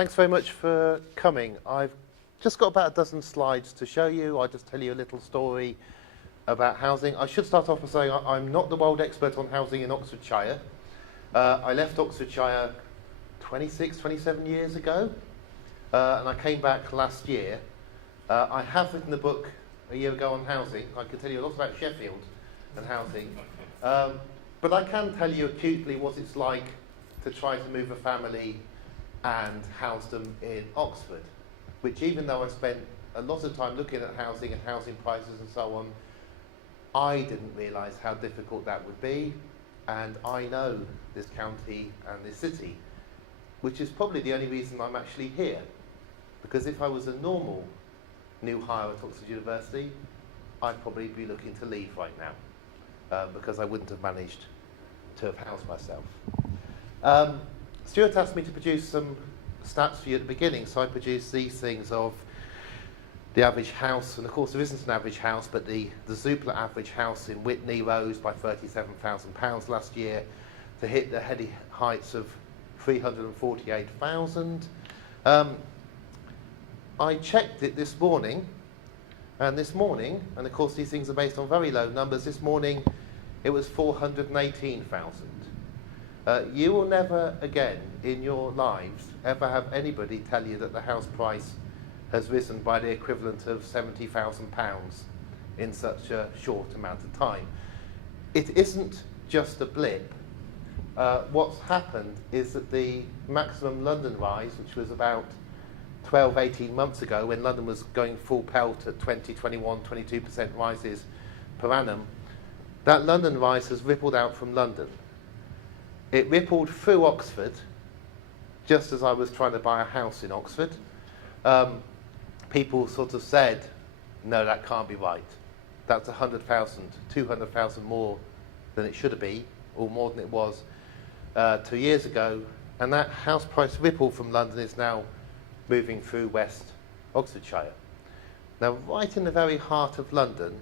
Thanks very much for coming. I've just got about a dozen slides to show you. I'll just tell you a little story about housing. I should start off by saying I'm not the world expert on housing in Oxfordshire. I left Oxfordshire 26, 27 years ago, and I came back last year. I have written a book a year ago on housing. I can tell you a lot about Sheffield and housing. But I can tell you acutely what it's like to try to move a family and house them in Oxford, which, even though I spent a lot of time looking at housing and housing prices and so on, I didn't realise how difficult that would be. And I know this county and this city, which is probably the only reason I'm actually here. Because if I was a normal new hire at Oxford University, I'd probably be looking to leave right now, because I wouldn't have managed to have housed myself. Stuart asked me to produce some stats for you at the beginning, so I produced these things of the average house, and of course there isn't an average house, but the Zoopla average house in Witney rose by £37,000 last year to hit the heady heights of 348,000. I checked it this morning, and of course these things are based on very low numbers, this morning it was 418,000. You will never again in your lives ever have anybody tell you that the house price has risen by the equivalent of £70,000 in such a short amount of time. It isn't just a blip. What's happened is that the maximum London rise, which was about 12, 18 months ago, when London was going full pelt at 20, 21, 22% rises per annum, that London rise has rippled out from London. It rippled through Oxford, just as I was trying to buy a house in Oxford. People sort of said, no, that can't be right. That's 100,000, 200,000 more than it should have been, or more than it was 2 years ago. And that house price ripple from London is now moving through West Oxfordshire. Now, right in the very heart of London,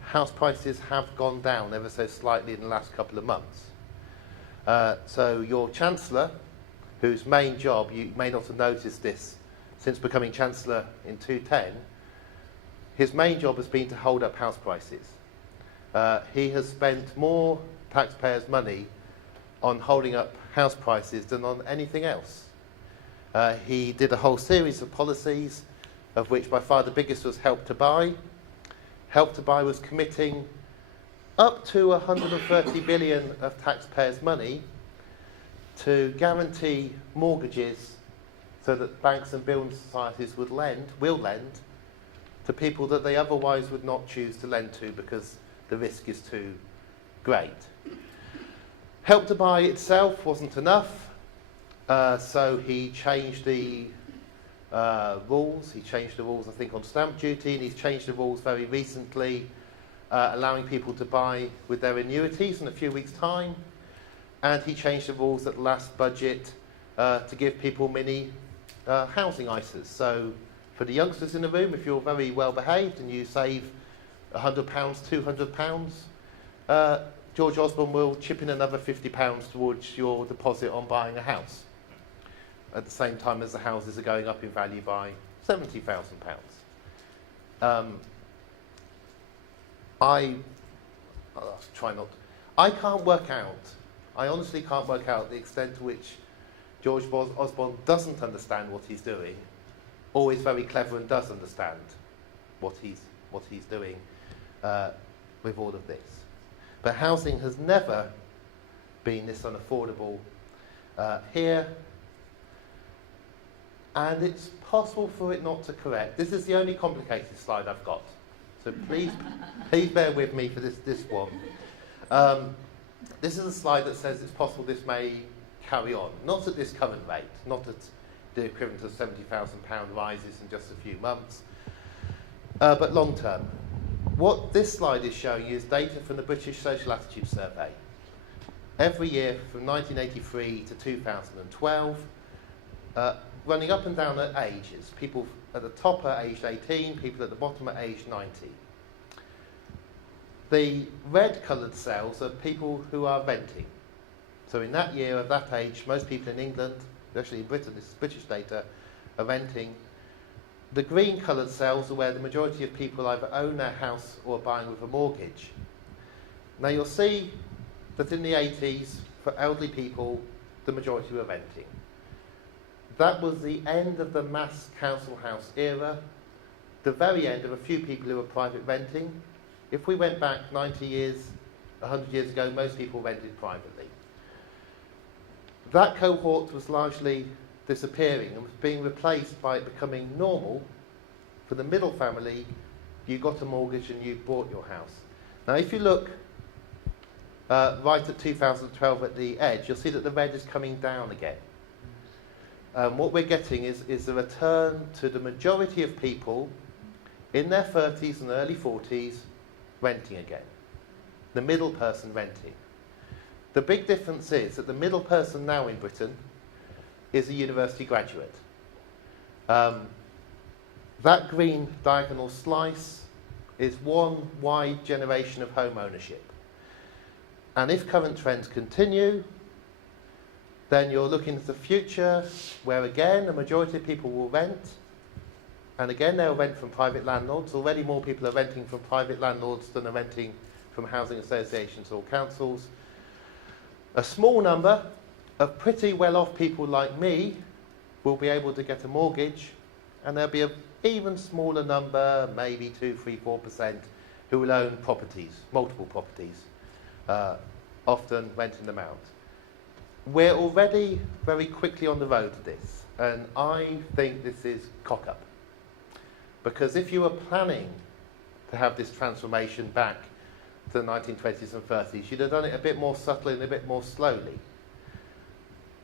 house prices have gone down ever so slightly in the last couple of months. So your Chancellor, whose main job, you may not have noticed this since becoming Chancellor in 2010, his main job has been to hold up house prices. He has spent more taxpayers' money on holding up house prices than on anything else. He did a whole series of policies, of which by far the biggest was Help to Buy. Help to Buy was committing up to 130 billion of taxpayers' money to guarantee mortgages so that banks and building societies will lend to people that they otherwise would not choose to lend to because the risk is too great. Help to Buy itself wasn't enough, so he changed the rules. He changed the rules, I think, on stamp duty, and he's changed the rules very recently, allowing people to buy with their annuities in a few weeks' time. And he changed the rules at the last budget to give people mini housing ISAs. So for the youngsters in the room, if you're very well behaved and you save £100, £200, George Osborne will chip in another £50 towards your deposit on buying a house, at the same time as the houses are going up in value by £70,000. I honestly can't work out the extent to which George Osborne doesn't understand what he's doing, or is very clever and does understand what he's doing with all of this. But housing has never been this unaffordable here, and it's possible for it not to correct. This is the only complicated slide I've got, so please bear with me for this one. This is a slide that says it's possible this may carry on, not at this current rate, not at the equivalent of £70,000 rises in just a few months, but long term. What this slide is showing you is data from the British Social Attitude Survey. Every year from 1983 to 2012, running up and down at ages. People at the top are aged 18, people at the bottom are aged 90. The red coloured cells are people who are renting. So in that year of that age, most people in England especially in Britain, this is British data, are renting. The green coloured cells are where the majority of people either own their house or are buying with a mortgage. Now you'll see that in the 80s, for elderly people, the majority were renting. That was the end of the mass council house era, the very end of a few people who were private renting. If we went back 90 years, 100 years ago, most people rented privately. That cohort was largely disappearing and was being replaced by it becoming normal for the middle family. You got a mortgage and you bought your house. Now if you look right at 2012 at the edge, you'll see that the red is coming down again. What we're getting is a return to the majority of people in their 30s and early 40s renting again. The middle person renting. The big difference is that the middle person now in Britain is a university graduate. That green diagonal slice is one wide generation of home ownership. And if current trends continue, then you're looking at the future where again a majority of people will rent, and again they'll rent from private landlords. Already more people are renting from private landlords than are renting from housing associations or councils. A small number of pretty well-off people like me will be able to get a mortgage, and there'll be an even smaller number, maybe 2, 3, 4%, who will own properties, multiple properties, often renting them out. We're already very quickly on the road to this, and I think this is cock-up. Because if you were planning to have this transformation back to the 1920s and 30s, you'd have done it a bit more subtly and a bit more slowly.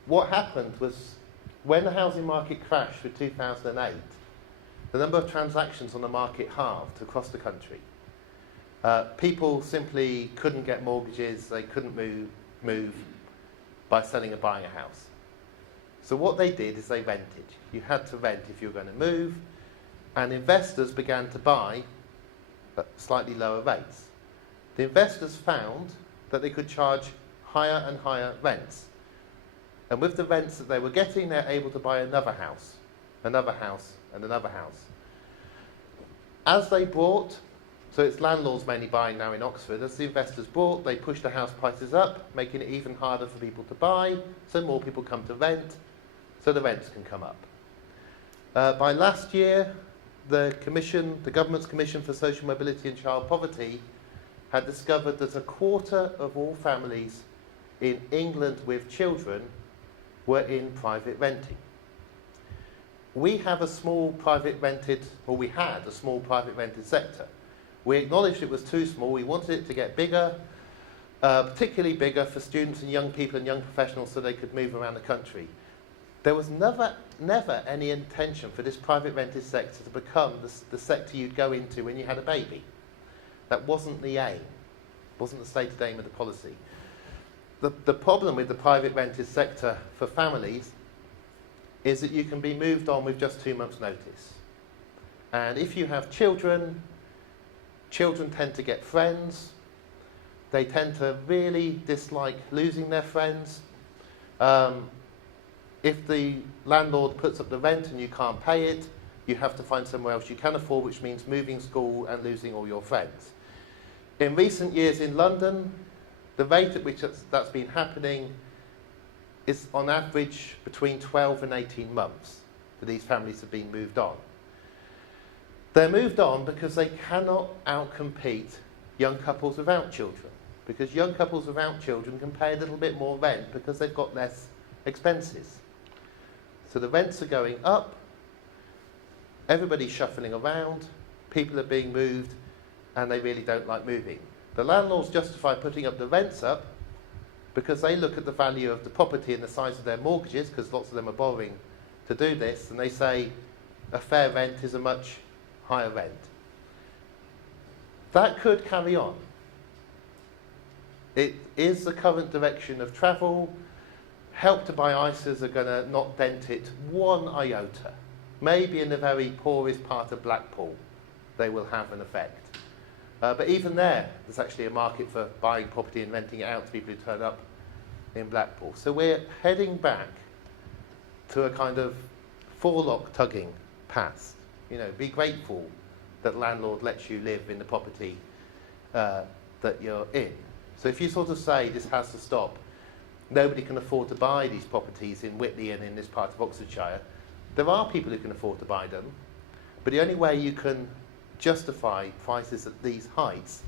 What happened was, when the housing market crashed in 2008, the number of transactions on the market halved across the country. People simply couldn't get mortgages, they couldn't move by selling or buying a house. So what they did is they rented. You had to rent if you were going to move, and investors began to buy at slightly lower rates. The investors found that they could charge higher and higher rents. And with the rents that they were getting, they're able to buy another house, another house, and another house. As they bought, so it's landlords mainly buying now in Oxford, as the investors bought, they pushed the house prices up, making it even harder for people to buy, so more people come to rent, so the rents can come up. By last year, the Government's Commission for Social Mobility and Child Poverty had discovered that a quarter of all families in England with children were in private renting. We have a small private rented, or we had a small private rented sector. We acknowledged it was too small. We wanted it to get bigger, particularly bigger for students and young people and young professionals so they could move around the country. There was never any intention for this private rented sector to become the sector you'd go into when you had a baby. That wasn't the aim, wasn't the stated aim of the policy. The problem with the private rented sector for families is that you can be moved on with just 2 months' notice. And if you have children, children tend to get friends. They tend to really dislike losing their friends. If the landlord puts up the rent and you can't pay it, you have to find somewhere else you can afford, which means moving school and losing all your friends. In recent years in London, the rate at which that's been happening is on average between 12 and 18 months that these families have been moved on. They're moved on because they cannot outcompete young couples without children, because young couples without children can pay a little bit more rent because they've got less expenses. So the rents are going up, everybody's shuffling around, people are being moved, and they really don't like moving. The landlords justify putting up the rents up because they look at the value of the property and the size of their mortgages, because lots of them are borrowing to do this, and they say a fair rent is a much higher rent. That could carry on. It is the current direction of travel. Help to Buy ISAs are going to not dent it one iota. Maybe in the very poorest part of Blackpool they will have an effect. But even there's actually a market for buying property and renting it out to people who turn up in Blackpool. So we're heading back to a kind of forelock tugging past. You know, be grateful that landlord lets you live in the property that you're in. So if you sort of say this has to stop, nobody can afford to buy these properties in Witney and in this part of Oxfordshire, there are people who can afford to buy them, but the only way you can justify prices at these heights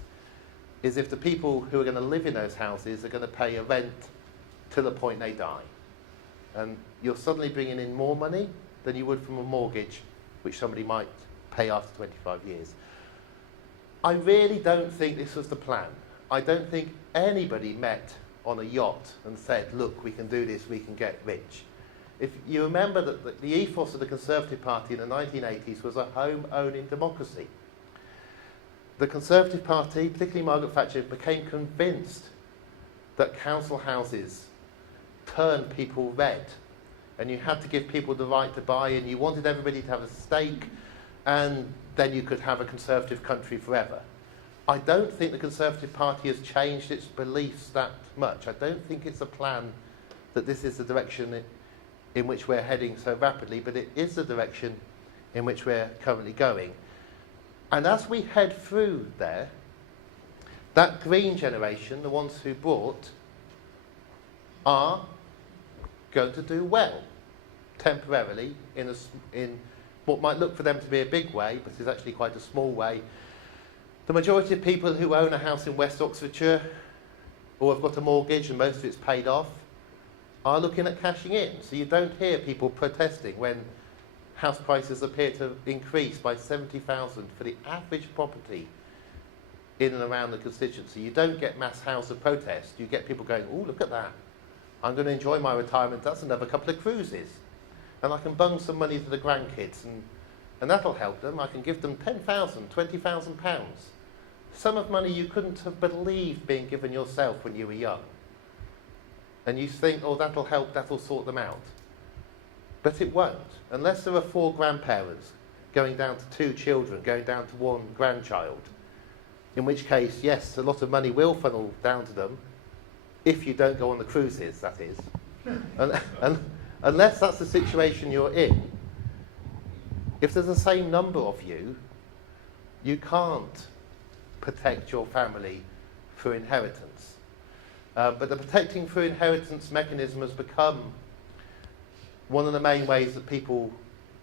is if the people who are going to live in those houses are going to pay a rent till the point they die. And you're suddenly bringing in more money than you would from a mortgage, which somebody might pay after 25 years. I really don't think this was the plan. I don't think anybody met on a yacht and said, look, we can do this, we can get rich. If you remember that the ethos of the Conservative Party in the 1980s was a home-owning democracy. The Conservative Party, particularly Margaret Thatcher, became convinced that council houses turned people red, and you had to give people the right to buy, and you wanted everybody to have a stake, and then you could have a Conservative country forever. I don't think the Conservative Party has changed its beliefs that much. I don't think it's a plan that this is the direction in which we're heading so rapidly, but it is the direction in which we're currently going. And as we head through there, that green generation, the ones who bought, are going to do well, temporarily, in what might look for them to be a big way, but is actually quite a small way. The majority of people who own a house in West Oxfordshire, or have got a mortgage and most of it's paid off, are looking at cashing in. So you don't hear people protesting when house prices appear to increase by 70,000 for the average property in and around the constituency. You don't get mass house of protest. You get people going, oh, look at that. I'm going to enjoy my retirement. That's another couple of cruises. And I can bung some money to the grandkids, and that'll help them. I can give them £10,000, £20,000. Sum of money you couldn't have believed being given yourself when you were young. And you think, oh, that'll help, that'll sort them out. But it won't, unless there are 4 grandparents going down to 2 children, going down to 1 grandchild. In which case, yes, a lot of money will funnel down to them, if you don't go on the cruises, that is. and unless that's the situation you're in, if there's the same number of you, you can't protect your family through inheritance. But the protecting through inheritance mechanism has become one of the main ways that people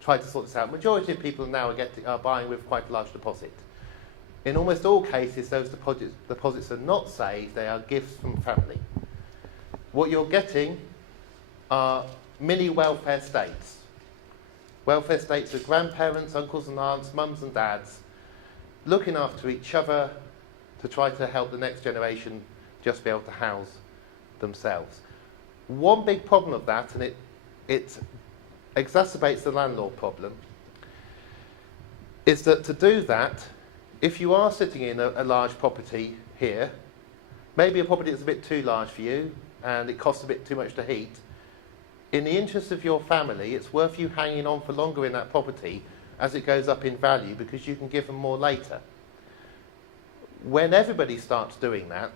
try to sort this out. Majority of people now are buying with quite a large deposit. In almost all cases, those deposits are not saved, they are gifts from family. What you're getting are mini welfare states. Welfare states are grandparents, uncles and aunts, mums and dads, looking after each other to try to help the next generation just be able to house themselves. One big problem of that, and it exacerbates the landlord problem, is that to do that, if you are sitting in a large property here, maybe a property that's a bit too large for you and it costs a bit too much to heat, in the interest of your family, it's worth you hanging on for longer in that property as it goes up in value, because you can give them more later. When everybody starts doing that,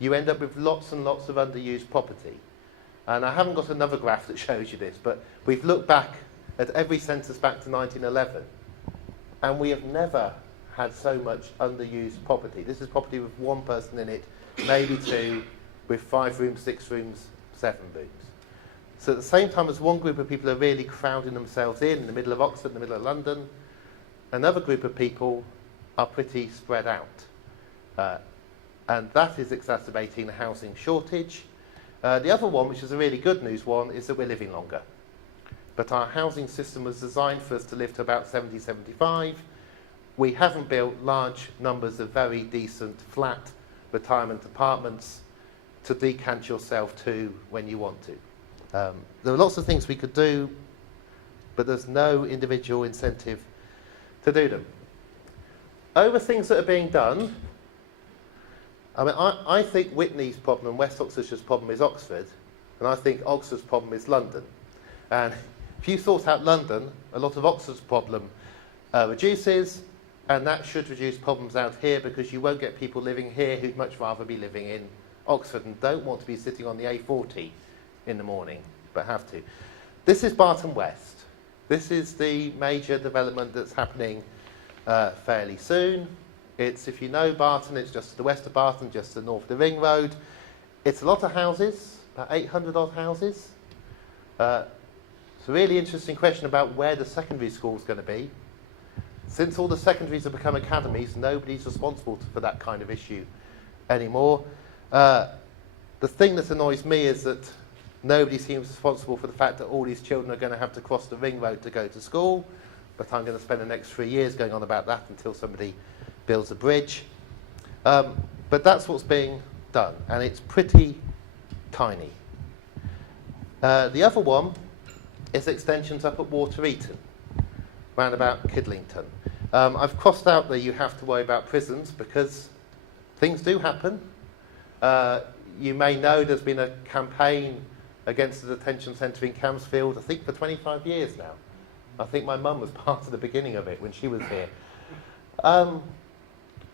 you end up with lots and lots of underused property. And I haven't got another graph that shows you this, but we've looked back at every census back to 1911, and we have never had so much underused property. This is property with 1 person in it, maybe 2, with 5 rooms, 6 rooms, 7 rooms. So at the same time as one group of people are really crowding themselves in the middle of Oxford, in the middle of London, another group of people are pretty spread out. And that is exacerbating the housing shortage. The other one, which is a really good news one, is that we're living longer. But our housing system was designed for us to live to about 70, 75. We haven't built large numbers of very decent flat retirement apartments to decant yourself to when you want to. There are lots of things we could do, but there's no individual incentive to do them. Over things that are being done, I mean, I think Witney's problem, West Oxfordshire's problem is Oxford, and I think Oxford's problem is London. And if you sort out London, a lot of Oxford's problem reduces, and that should reduce problems out here, because you won't get people living here who'd much rather be living in Oxford and don't want to be sitting on the A40 in the morning, but have to. This is Barton West. This is the major development that's happening fairly soon. It's, if you know Barton, it's just to the west of Barton, just to the north of the Ring Road. It's a lot of houses, about 800 odd houses. It's a really interesting question about where the secondary school is going to be. Since all the secondaries have become academies, nobody's responsible for that kind of issue anymore. The thing that annoys me is that nobody seems responsible for the fact that all these children are going to have to cross the Ring Road to go to school, but I'm going to spend the next 3 years going on about that until somebody builds a bridge. But that's what's being done, and it's pretty tiny. The other one is extensions up at Water Eaton, round about Kidlington. I've crossed out that you have to worry about prisons because things do happen. You may know there's been a campaign against the detention centre in Campsfield, I think for 25 years now. I think my mum was part of the beginning of it when she was here.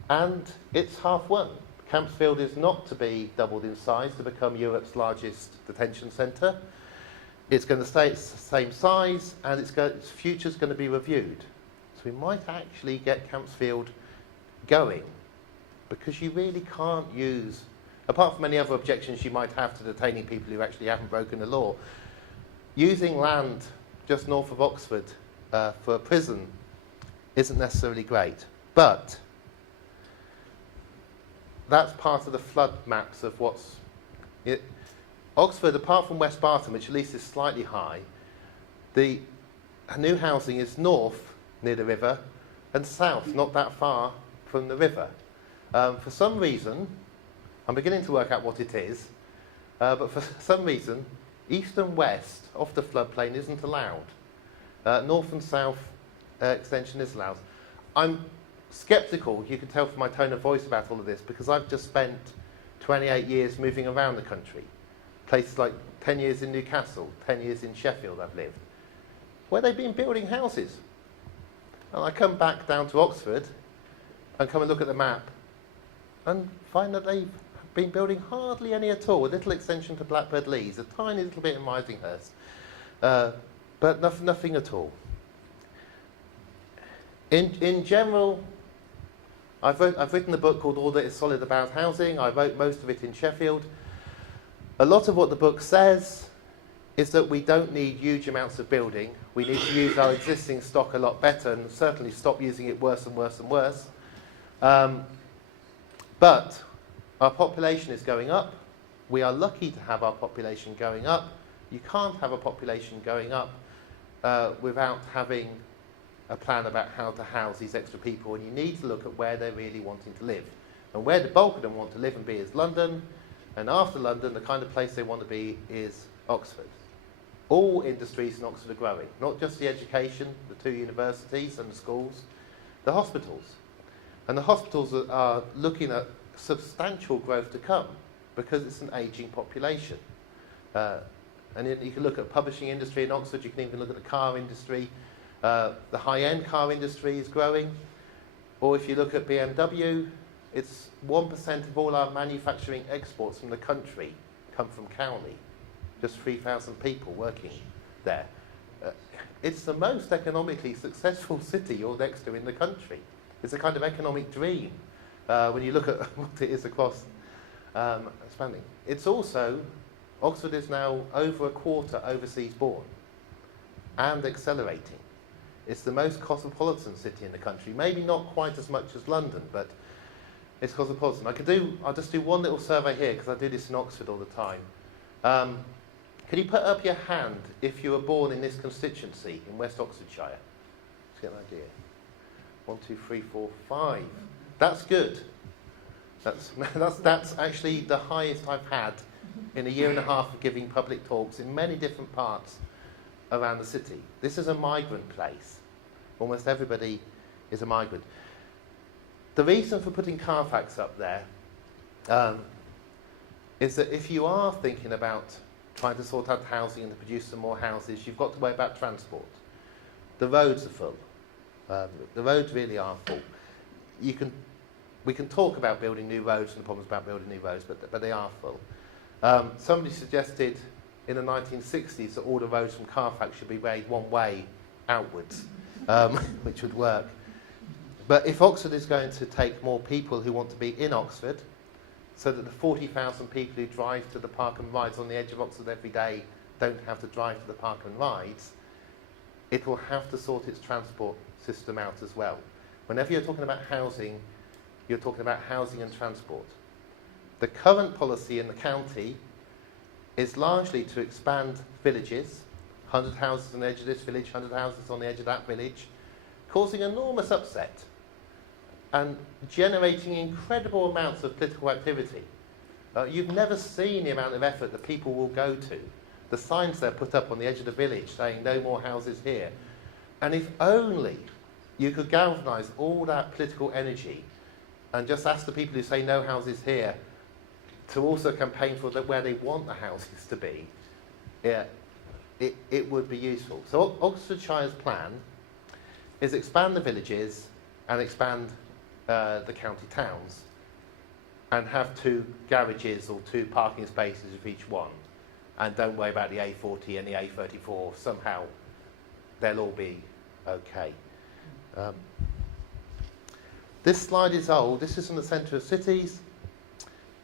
And it's half won. Campsfield is not to be doubled in size to become Europe's largest detention centre. It's going to stay its same size, and its future is going to be reviewed. So we might actually get Campsfield going, because you really can't use, apart from any other objections you might have to detaining people who actually haven't broken the law, using land just north of Oxford for a prison isn't necessarily great. But that's part of the flood maps of what's... Oxford, apart from West Barton, which at least is slightly high, the new housing is north near the river and south, not that far from the river. For some reason, I'm beginning to work out what it is, but for some reason, east and west off the floodplain isn't allowed. North and south extension is allowed. I'm sceptical, you can tell from my tone of voice about all of this, because I've just spent 28 years moving around the country. Places like 10 years in Newcastle, 10 years in Sheffield I've lived, where they've been building houses. And I come back down to Oxford and come and look at the map and find that they've been building hardly any at all, a little extension to Blackbird Leys, a tiny little bit in Misinghurst, but nothing at all. In general, I've written a book called All That Is Solid About Housing. I wrote most of it in Sheffield. A lot of what the book says is that we don't need huge amounts of building. We need to use our existing stock a lot better and certainly stop using it worse and worse and worse. But our population is going up. We are lucky to have our population going up. You can't have a population going up without having a plan about how to house these extra people, and you need to look at where they're really wanting to live. And where the bulk of them want to live and be is London, and after London, the kind of place they want to be is Oxford. All industries in Oxford are growing, not just the education, the 2 universities and the schools, the hospitals. And the hospitals are looking at substantial growth to come because it's an ageing population. And you can look at the publishing industry in Oxford, you can even look at the car industry. The high-end car industry is growing. Or if you look at BMW, it's 1% of all our manufacturing exports from the country come from Cowley. Just 3,000 people working there. It's the most economically successful city you're next to in the country. It's a kind of economic dream when you look at what it is across expanding. It's also, Oxford is now over a quarter overseas born and accelerating. It's the most cosmopolitan city in the country. Maybe not quite as much as London, but it's cosmopolitan. I'll just do one little survey here because I do this in Oxford all the time. Can you put up your hand if you were born in this constituency in West Oxfordshire? Let's get an idea. 1, 2, 3, 4, 5. That's good. That's actually the highest I've had in a year and a half of giving public talks in many different parts around the city. This is a migrant place. Almost everybody is a migrant. The reason for putting Carfax up there is that if you are thinking about trying to sort out housing and to produce some more houses, you've got to worry about transport. The roads are full. The roads really are full. We can talk about building new roads and the problems about building new roads, but they are full. Somebody suggested in the 1960s that all the roads from Carfax should be made one way outwards, which would work. But if Oxford is going to take more people who want to be in Oxford, so that the 40,000 people who drive to the park and rides on the edge of Oxford every day don't have to drive to the park and rides, it will have to sort its transport system out as well. Whenever you're talking about housing, you're talking about housing and transport. The current policy in the county is largely to expand villages, 100 houses on the edge of this village, 100 houses on the edge of that village, causing enormous upset and generating incredible amounts of political activity. You've never seen the amount of effort that people will go to. The signs they're put up on the edge of the village saying no more houses here. And if only you could galvanise all that political energy and just ask the people who say no houses here to also campaign for where they want the houses to be, it would be useful. So Oxfordshire's plan is expand the villages and expand the county towns and have 2 garages or 2 parking spaces of each one, and don't worry about the A40 and the A34. Somehow they'll all be okay. This slide is old. This is from the centre of cities,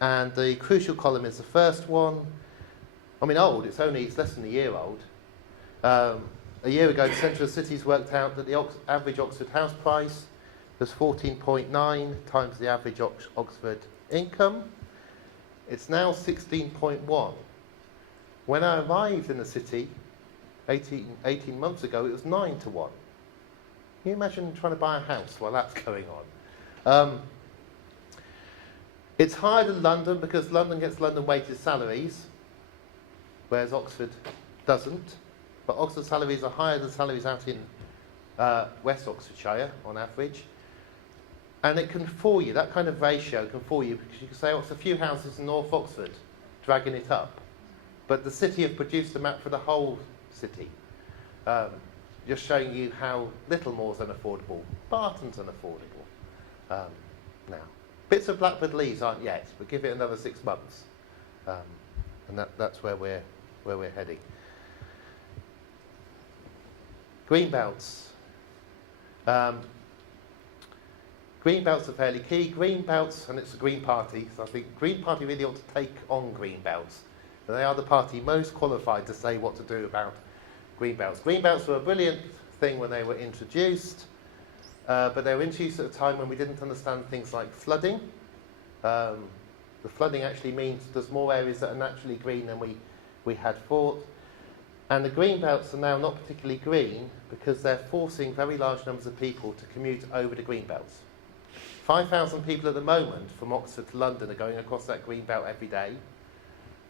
and the crucial column is the first one. I mean, old, it's less than a year old. A year ago, the centre of cities worked out that the average Oxford house price was 14.9 times the average Oxford income. It's now 16.1. When I arrived in the city 18 months ago, it was 9 to 1. Can you imagine trying to buy a house while that's going on? It's higher than London because London gets London-weighted salaries, whereas Oxford doesn't. But Oxford salaries are higher than salaries out in West Oxfordshire on average. And it can fool you, that kind of ratio can fool you, because you can say, oh, it's a few houses in North Oxford dragging it up. But the city have produced a map for the whole city, just showing you how Littlemore's unaffordable, Barton's unaffordable now. Bits of Blackbird Leys aren't yet, but give it another 6 months. And that's where we're heading. Greenbelts. Greenbelts are fairly key. Greenbelts, and it's a Green Party, so I think Green Party really ought to take on Greenbelts. They are the party most qualified to say what to do about Greenbelts. Greenbelts were a brilliant thing when they were introduced, but they were introduced at a time when we didn't understand things like flooding. The flooding actually means there's more areas that are naturally green than we had thought. And the Greenbelts are now not particularly green because they're forcing very large numbers of people to commute over the Greenbelts. 5,000 people at the moment from Oxford to London are going across that Greenbelt every day.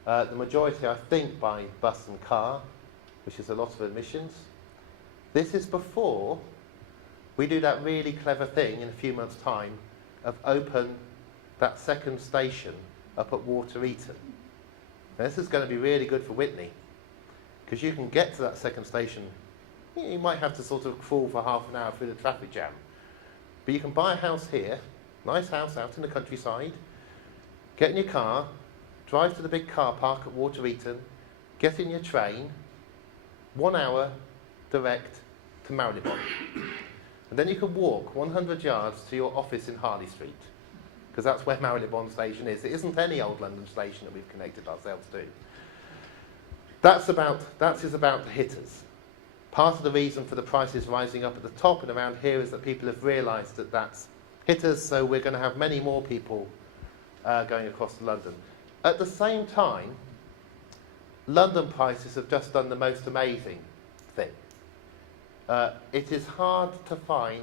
The majority, I think, by bus and car, which is a lot of emissions. This is before we do that really clever thing in a few months' time of open that second station up at Water Eton. Now, this is going to be really good for Witney, because you can get to that second station. You might have to sort of crawl for half an hour through the traffic jam. But you can buy a house here, nice house out in the countryside, get in your car, drive to the big car park at Water Eton, get in your train, 1 hour direct to Marylebone. And then you can walk 100 yards to your office in Harley Street, because that's where Marylebone Station is. It isn't any old London station that we've connected ourselves to. That is about the hitters. Part of the reason for the prices rising up at the top and around here is that people have realised that that's hitters, so we're going to have many more people going across to London. At the same time, London prices have just done the most amazing thing. It is hard to find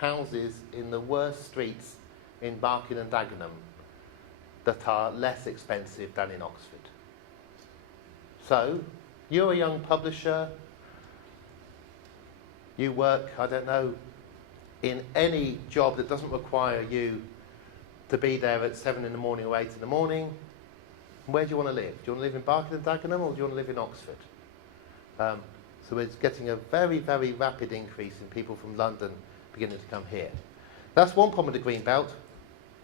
houses in the worst streets in Barking and Dagenham that are less expensive than in Oxford. So, you're a young publisher, you work, I don't know, in any job that doesn't require you to be there at 7 in the morning or 8 in the morning. Where do you want to live? Do you want to live in Barking and Dagenham, or do you want to live in Oxford? So we're getting a very, very rapid increase in people from London beginning to come here. That's one problem with the Green Belt,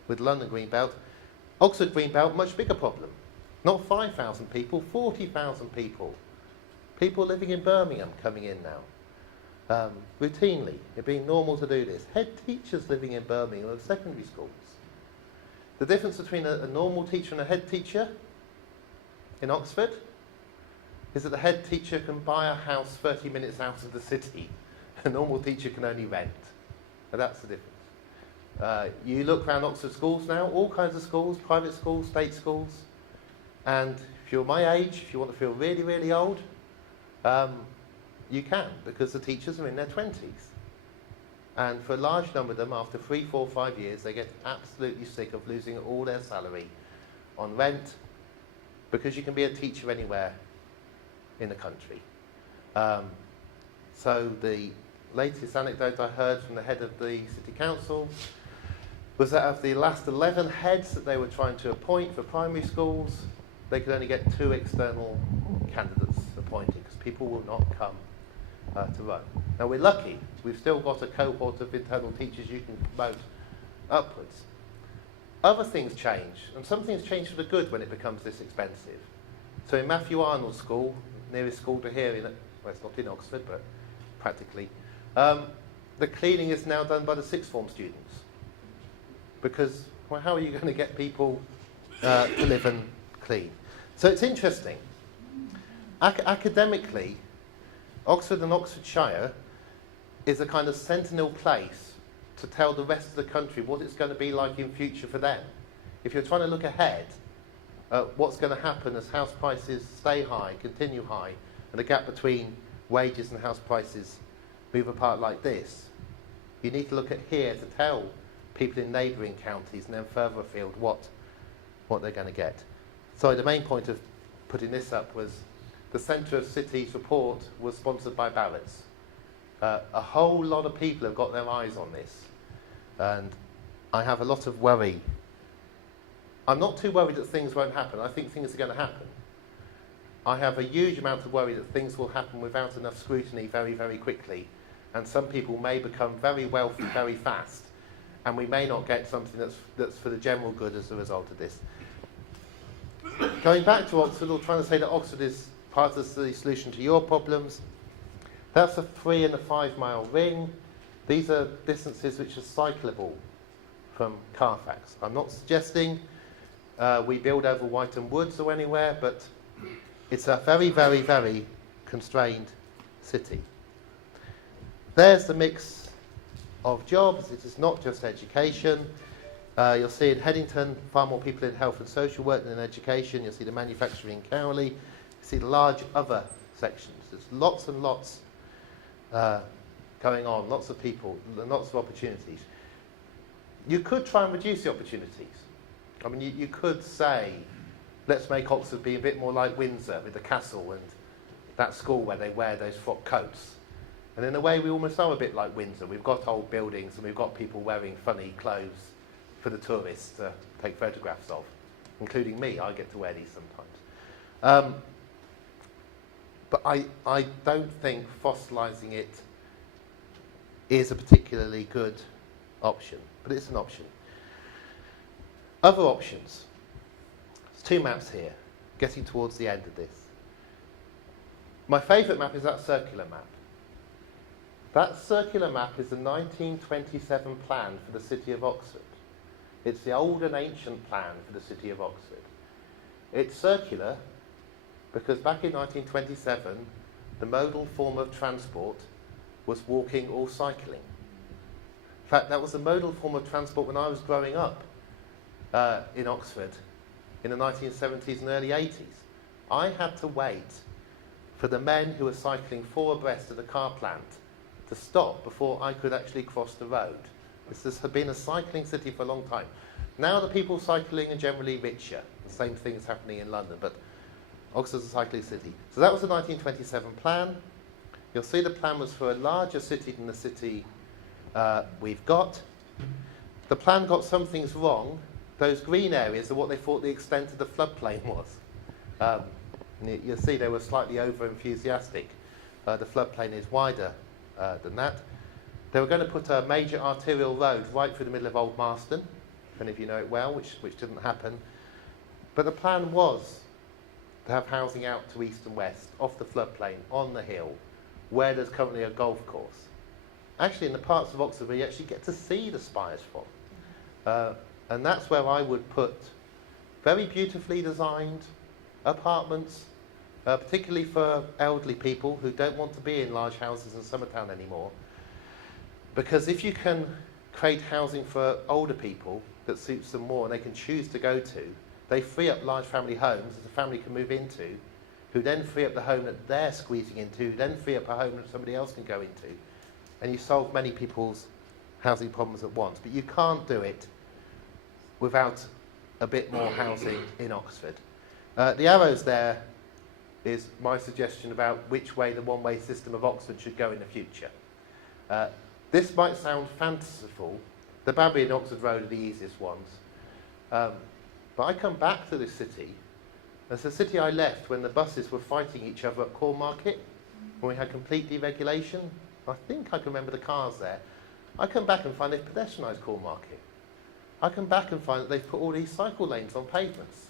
with London Green Belt. Oxford Green Belt, much bigger problem. Not 5,000 people, 40,000 people. People living in Birmingham coming in now. Routinely, it being normal to do this. Head teachers living in Birmingham of secondary schools. The difference between a normal teacher and a head teacher in Oxford is that the head teacher can buy a house 30 minutes out of the city. A normal teacher can only rent. And that's the difference. You look around Oxford schools now, all kinds of schools, private schools, state schools. And if you're my age, if you want to feel really, really old, you can, because the teachers are in their 20s. And for a large number of them, after 3, 4, 5 years, they get absolutely sick of losing all their salary on rent, because you can be a teacher anywhere in the country. So the latest anecdote I heard from the head of the City Council was that of the last 11 heads that they were trying to appoint for primary schools, they could only get 2 external candidates appointed, because people will not come to run. Now we're lucky, we've still got a cohort of internal teachers you can promote upwards. Other things change, and some things change for the good when it becomes this expensive. So in Matthew Arnold's school, nearest school to here, well, it's not in Oxford, but practically, the cleaning is now done by the sixth form students. Because, well, how are you going to get people to live and clean? So it's interesting. Academically, Oxford and Oxfordshire is a kind of sentinel place to tell the rest of the country what it's going to be like in future for them. If you're trying to look ahead at what's going to happen as house prices stay high, continue high, and the gap between wages and house prices move apart like this, you need to look at here to tell people in neighbouring counties and then further afield what they're going to get. So the main point of putting this up was the Centre of Cities report was sponsored by Barrett's. A whole lot of people have got their eyes on this, and I have a lot of worry. I'm not too worried that things won't happen. I think things are going to happen. I have a huge amount of worry that things will happen without enough scrutiny very, very quickly, and some people may become very wealthy very fast, and we may not get something that's for the general good as a result of this. Going back to Oxford, or trying to say that Oxford is part of the solution to your problems, that's a 3 and a 5 mile ring. These are distances which are cyclable from Carfax. I'm not suggesting we build over Whiteham Woods or anywhere, but it's a very, very, very constrained city. There's the mix of jobs. It is not just education. You'll see in Headington far more people in health and social work than in education. You'll see the manufacturing in Cowley. You see the large other sections. There's lots and lots going on, lots of people, lots of opportunities. You could try and reduce the opportunities. I mean, you could say, let's make Oxford be a bit more like Windsor with the castle and that school where they wear those frock coats. And in a way, we almost are a bit like Windsor. We've got old buildings and we've got people wearing funny clothes for the tourists to take photographs of, including me. I get to wear these sometimes. But I don't think fossilising it is a particularly good option, but it's an option. Other options. There's 2 maps here, getting towards the end of this. My favourite map is that circular map. That circular map is the 1927 plan for the city of Oxford. It's the old and ancient plan for the city of Oxford. It's circular because back in 1927, the modal form of transport was walking or cycling. In fact, that was the modal form of transport when I was growing up in Oxford in the 1970s and early 80s. I had to wait for the men who were cycling 4 abreast at the car plant to stop before I could actually cross the road. This has been a cycling city for a long time. Now the people cycling are generally richer. The same thing is happening in London, but Oxford's a cycling city. So that was the 1927 plan. You'll see the plan was for a larger city than the city we've got. The plan got some things wrong. Those green areas are what they thought the extent of the floodplain was. You'll see they were slightly over-enthusiastic. The floodplain is wider than that. They were going to put a major arterial road right through the middle of Old Marston, if any of you know it well, which didn't happen. But the plan was to have housing out to east and west, off the floodplain, on the hill, where there's currently a golf course. Actually, in the parts of Oxford where you actually get to see the spires from. And that's where I would put very beautifully designed apartments, particularly for elderly people who don't want to be in large houses in Summertown anymore. Because if you can create housing for older people that suits them more and they can choose to go to, they free up large family homes that a family can move into, who then free up the home that they're squeezing into, then free up a home that somebody else can go into. And you solve many people's housing problems at once. But you can't do it without a bit more housing in Oxford. The arrows there is my suggestion about which way the one-way system of Oxford should go in the future. This might sound fanciful. The Banbury and Oxford Road are the easiest ones. But I come back to this city. It's a city I left when the buses were fighting each other at Cornmarket, when we had complete deregulation. I think I can remember the cars there. I come back and find they've pedestrianised Cornmarket. I come back and find that they've put all these cycle lanes on pavements.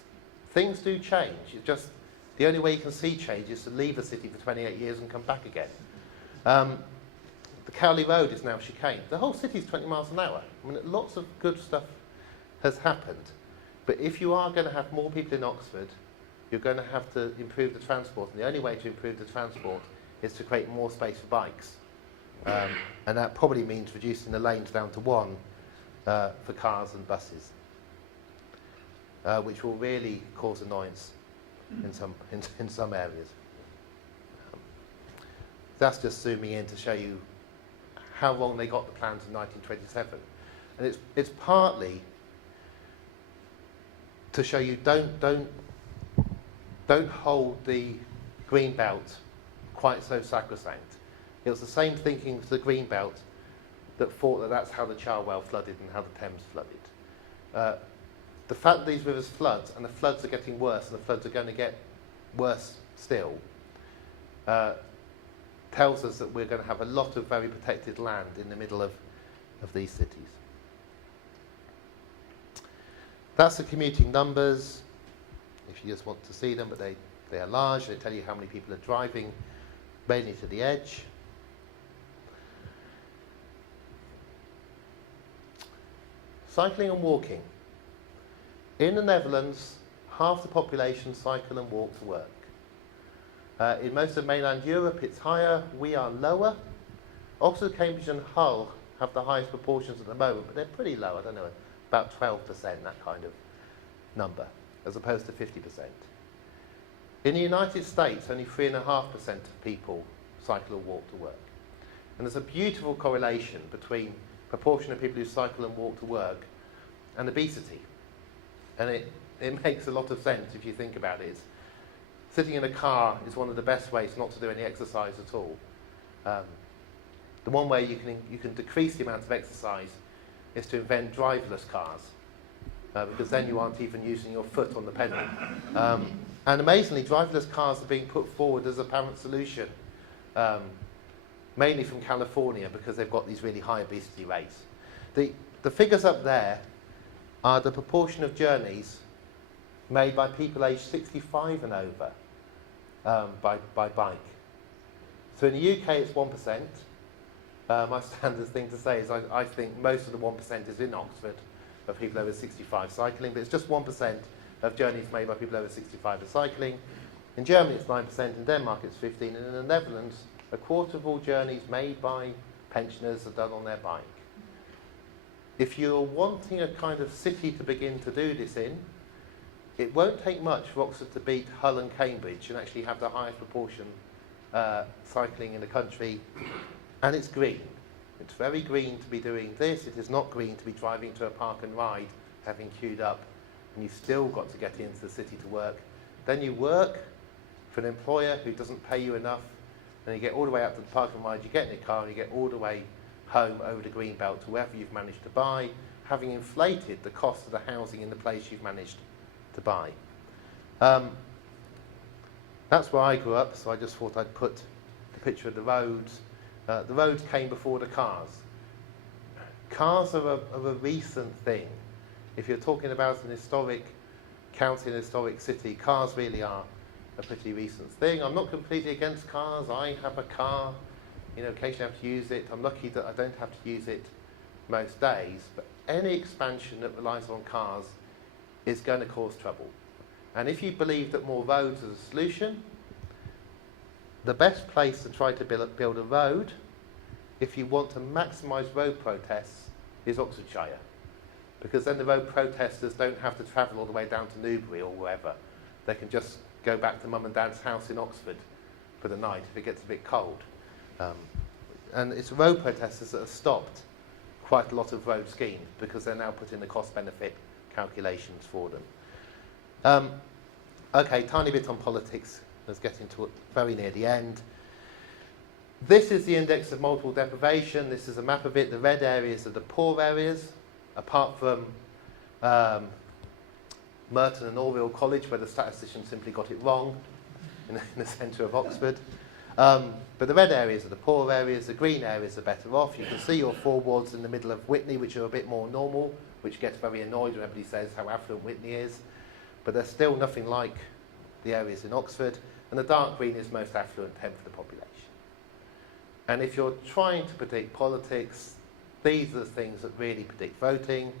Things do change. It's just the only way you can see change is to leave a city for 28 years and come back again. The Cowley Road is now chicaned. The whole city is 20 miles an hour. I mean, lots of good stuff has happened. But if you are going to have more people in Oxford, you're going to have to improve the transport. And the only way to improve the transport is to create more space for bikes. And that probably means reducing the lanes down to one for cars and buses, which will really cause annoyance in some areas. That's just zooming in to show you how wrong they got the plans in 1927. And it's partly to show you don't hold the green belt quite so sacrosanct. It was the same thinking for the green belt that thought that that's how the Cherwell flooded and how the Thames flooded. The fact that these rivers flood, and the floods are getting worse, and the floods are going to get worse still, tells us that we're going to have a lot of very protected land in the middle of these cities. That's the commuting numbers, if you just want to see them, but they are large. They tell you how many people are driving, mainly to the edge. Cycling and walking. In the Netherlands, half the population cycle and walk to work. In most of mainland Europe, it's higher. We are lower. Oxford, Cambridge and Hull have the highest proportions at the moment, but they're pretty low. I don't know, about 12%, that kind of number, as opposed to 50%. In the United States, only 3.5% of people cycle or walk to work. And there's a beautiful correlation between proportion of people who cycle and walk to work and obesity. And it makes a lot of sense if you think about it. Sitting in a car is one of the best ways not to do any exercise at all. The one way you can decrease the amount of exercise is to invent driverless cars, because then you aren't even using your foot on the pedal. And amazingly, driverless cars are being put forward as a apparent solution, mainly from California, because they've got these really high obesity rates. The figures up there are the proportion of journeys made by people aged 65 and over by bike. So in the UK it's 1%. My standard thing to say is I think most of the 1% is in Oxford of people over 65 cycling, but it's just 1% of journeys made by people over 65 are cycling. In Germany it's 9%, in Denmark it's 15%, and in the Netherlands a quarter of all journeys made by pensioners are done on their bike. If you're wanting a kind of city to begin to do this in, it won't take much for Oxford to beat Hull and Cambridge and actually have the highest proportion cycling in the country. And it's green. It's very green to be doing this. It is not green to be driving to a park and ride, having queued up, and you've still got to get into the city to work. Then you work for an employer who doesn't pay you enough, and you get all the way out to the park and ride, you get in your car, and you get all the way home over the green belt to wherever you've managed to buy, having inflated the cost of the housing in the place you've managed to buy. That's where I grew up, so I just thought I'd put the picture of the roads. The roads came before the cars. Cars are a recent thing. If you're talking about an historic county, an historic city, cars really are a pretty recent thing. I'm not completely against cars. I have a car. Occasionally I have to use it. I'm lucky that I don't have to use it most days. But any expansion that relies on cars is going to cause trouble. And if you believe that more roads is a solution, the best place to try to build a road, if you want to maximise road protests, is Oxfordshire. Because then the road protesters don't have to travel all the way down to Newbury or wherever. They can just go back to mum and dad's house in Oxford for the night if it gets a bit cold. And it's road protesters that have stopped quite a lot of road schemes because they're now putting the cost-benefit calculations for them. Okay, tiny bit on politics. Let's get into it very near the end. This is the index of multiple deprivation. This is a map of it. The red areas are the poor areas, apart from Merton and Oriel College, where the statistician simply got it wrong in the centre of Oxford. But the red areas are the poor areas. The green areas are better off. You can see your 4 wards in the middle of Witney, which are a bit more normal, which gets very annoyed when everybody says how affluent Witney is. But they're still nothing like the areas in Oxford. And the dark green is most affluent 10th of the population. And if you're trying to predict politics, these are the things that really predict voting.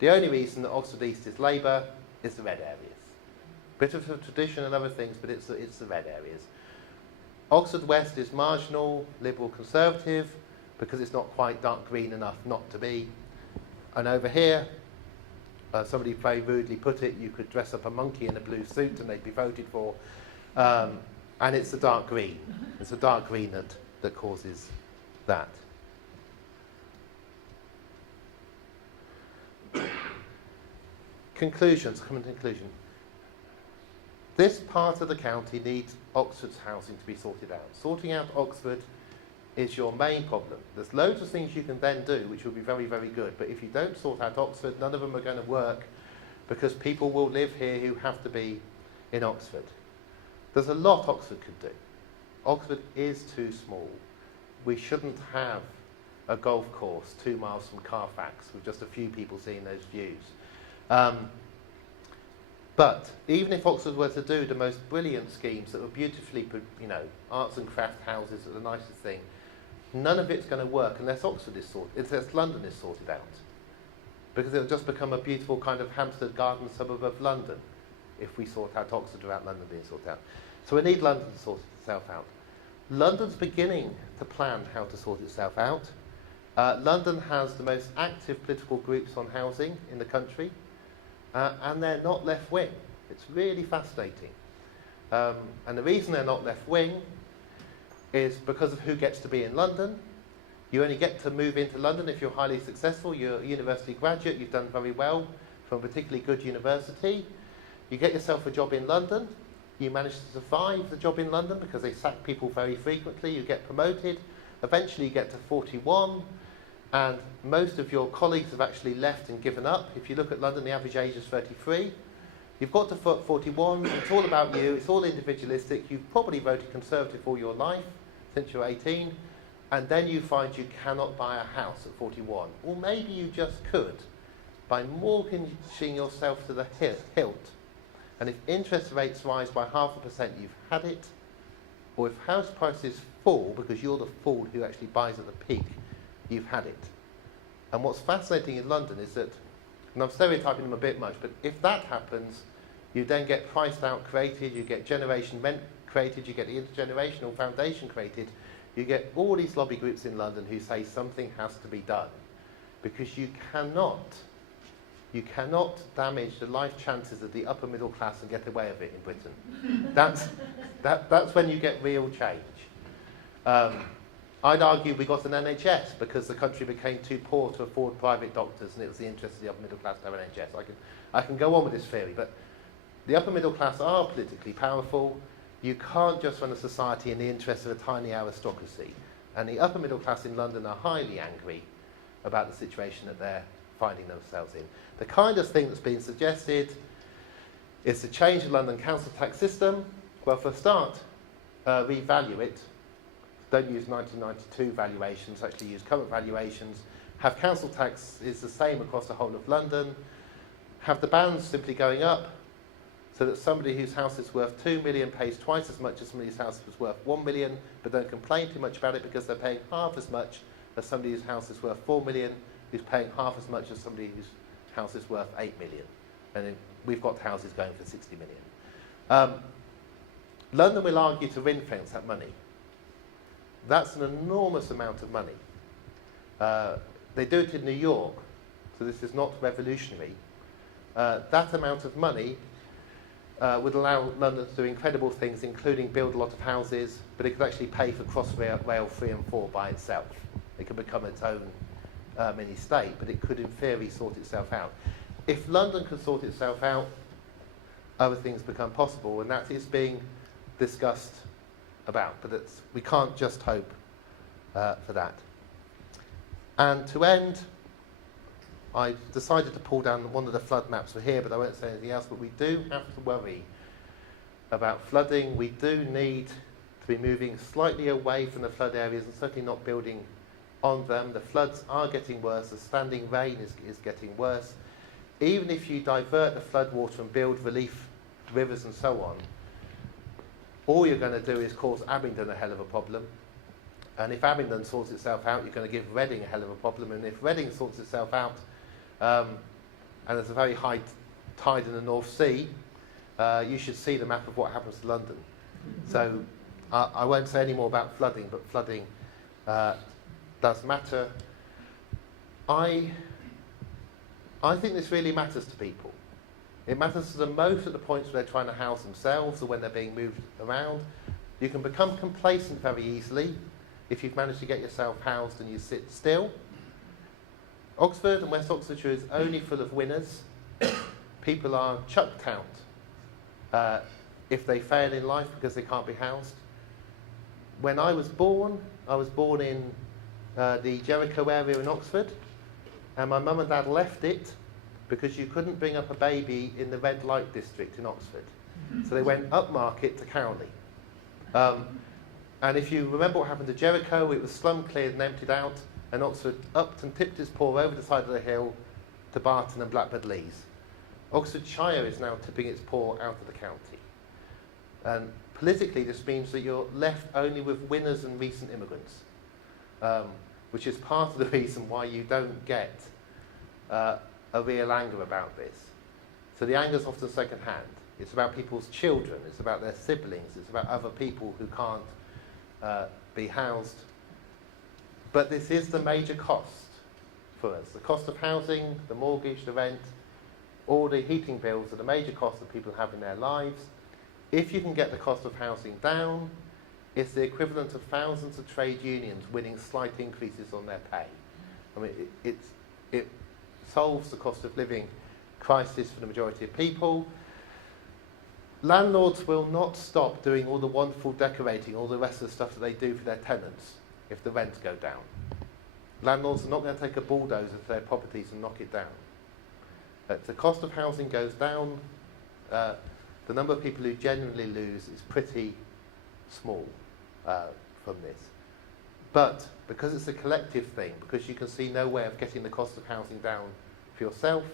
The only reason that Oxford East is Labour is the red areas. Bit of a tradition and other things, but it's the red areas. Oxford West is marginal, Liberal Conservative, because it's not quite dark green enough not to be. And over here, somebody very rudely put it, you could dress up a monkey in a blue suit and they'd be voted for. And it's the dark green. It's the dark green that causes that. Conclusions, common conclusion. This part of the county needs Oxford's housing to be sorted out. Sorting out Oxford is your main problem. There's loads of things you can then do which will be very, very good, but if you don't sort out Oxford, none of them are going to work because people will live here who have to be in Oxford. There's a lot Oxford could do. Oxford is too small. We shouldn't have a golf course 2 miles from Carfax with just a few people seeing those views. But even if Oxford were to do the most brilliant schemes that were beautifully, arts and craft houses are the nicest thing, none of it's going to work unless unless London is sorted out. Because it'll just become a beautiful kind of Hampstead Garden suburb of London if we sort out Oxford without London being sorted out. So we need London to sort itself out. London's beginning to plan how to sort itself out. London has the most active political groups on housing in the country. And they're not left-wing. It's really fascinating. And the reason they're not left-wing is because of who gets to be in London. You only get to move into London if you're highly successful. You're a university graduate. You've done very well from a particularly good university. You get yourself a job in London. You manage to survive the job in London because they sack people very frequently. You get promoted. Eventually you get to 41. And most of your colleagues have actually left and given up. If you look at London, the average age is 33. You've got to 41, it's all about you, it's all individualistic. You've probably voted Conservative all your life, since you're 18, and then you find you cannot buy a house at 41. Or maybe you just could, by mortgaging yourself to the hilt. And if interest rates rise by 0.5%, you've had it. Or if house prices fall, because you're the fool who actually buys at the peak, you've had it. And what's fascinating in London is that, and I'm stereotyping them a bit much, but if that happens, you then get priced out created, you get generation rent created, you get the intergenerational foundation created, you get all these lobby groups in London who say something has to be done. Because you cannot damage the life chances of the upper middle class and get away with it in Britain. That's when you get real change. I'd argue we got an NHS because the country became too poor to afford private doctors and it was the interest of the upper middle class to have an NHS. I can go on with this theory, but the upper middle class are politically powerful. You can't just run a society in the interest of a tiny aristocracy. And the upper middle class in London are highly angry about the situation that they're finding themselves in. The kind of thing that's been suggested is to change the London council tax system. Well, for a start, revalue it. Don't use 1992 valuations, actually use current valuations. Have council tax is the same across the whole of London. Have the bands simply going up. So so that somebody whose house is worth 2 million pays twice as much as somebody whose house is worth 1 million, but don't complain too much about it because they're paying half as much as somebody whose house is worth 4 million, who's paying half as much as somebody whose house is worth 8 million. And then we've got houses going for 60 million. London will argue to ring fence that money. That's an enormous amount of money. They do it in New York, so this is not revolutionary. That amount of money would allow London to do incredible things, including build a lot of houses, but it could actually pay for Crossrail 3 and 4 by itself. It could become its own mini-state, but it could, in theory, sort itself out. If London can sort itself out, other things become possible, and that is being discussed about, but we can't just hope for that. And to end, I decided to pull down one of the flood maps for here, but I won't say anything else, but we do have to worry about flooding. We do need to be moving slightly away from the flood areas and certainly not building on them. The floods are getting worse. The standing rain is getting worse. Even if you divert the flood water and build relief rivers and so on, all you're going to do is cause Abingdon a hell of a problem. And if Abingdon sorts itself out, you're going to give Reading a hell of a problem. And if Reading sorts itself out, and there's a very high tide in the North Sea, you should see the map of what happens to London. So I won't say any more about flooding, but flooding does matter. I think this really matters to people. It matters to them most at the points where they're trying to house themselves or when they're being moved around. You can become complacent very easily if you've managed to get yourself housed and you sit still. Oxford and West Oxfordshire is only full of winners. People are chucked out if they fail in life because they can't be housed. When I was born in the Jericho area in Oxford, and my mum and dad left it because you couldn't bring up a baby in the red light district in Oxford. So they went upmarket to Cowley. And if you remember what happened to Jericho, it was slum cleared and emptied out, and Oxford upped and tipped its paw over the side of the hill to Barton and Blackbird Leys. Oxfordshire is now tipping its paw out of the county. And politically, this means that you're left only with winners and recent immigrants, which is part of the reason why you don't get a real anger about this. So the anger is often second-hand. It's about people's children, it's about their siblings, it's about other people who can't be housed. But this is the major cost for us. The cost of housing, the mortgage, the rent, all the heating bills are the major costs that people have in their lives. If you can get the cost of housing down, it's the equivalent of thousands of trade unions winning slight increases on their pay. I mean, it solves the cost of living crisis for the majority of people. Landlords will not stop doing all the wonderful decorating, all the rest of the stuff that they do for their tenants if the rents go down. Landlords are not going to take a bulldozer to their properties and knock it down. If the cost of housing goes down, the number of people who genuinely lose is pretty small from this. But because it's a collective thing, because you can see no way of getting the cost of housing down for yourself,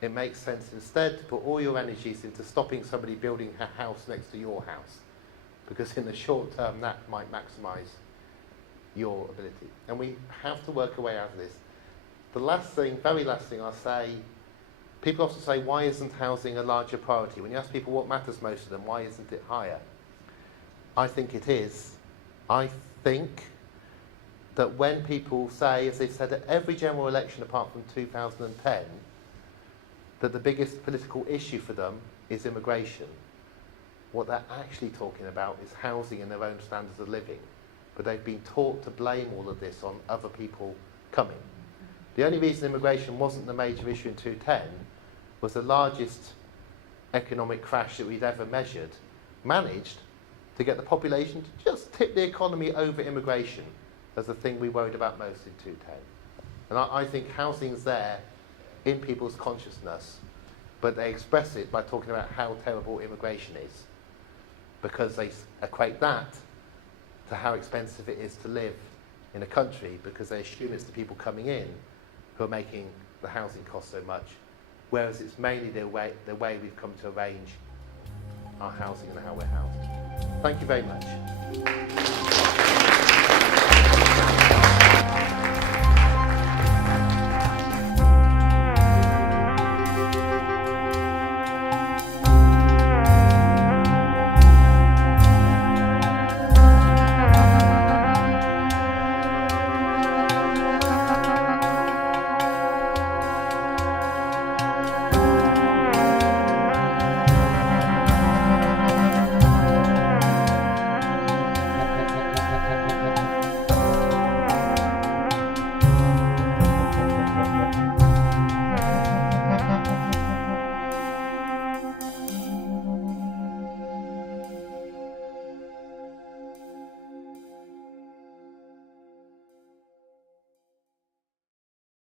it makes sense instead to put all your energies into stopping somebody building a house next to your house, because in the short term that might maximise your ability. And we have to work our way out of this. The last thing, very last thing I'll say, people often say, why isn't housing a larger priority? When you ask people what matters most to them, why isn't it higher? I think it is. I think that when people say, as they've said at every general election apart from 2010, that the biggest political issue for them is immigration, what they're actually talking about is housing and their own standards of living. But they've been taught to blame all of this on other people coming. The only reason immigration wasn't the major issue in 2010 was the largest economic crash that we'd ever measured managed to get the population to just tip the economy over immigration as the thing we worried about most in 2010. And I think housing's there in people's consciousness, but they express it by talking about how terrible immigration is, because they equate that to how expensive it is to live in a country, because they assume it's the people coming in who are making the housing cost so much whereas it's mainly the way we've come to arrange our housing and how we're housed. Thank you very much.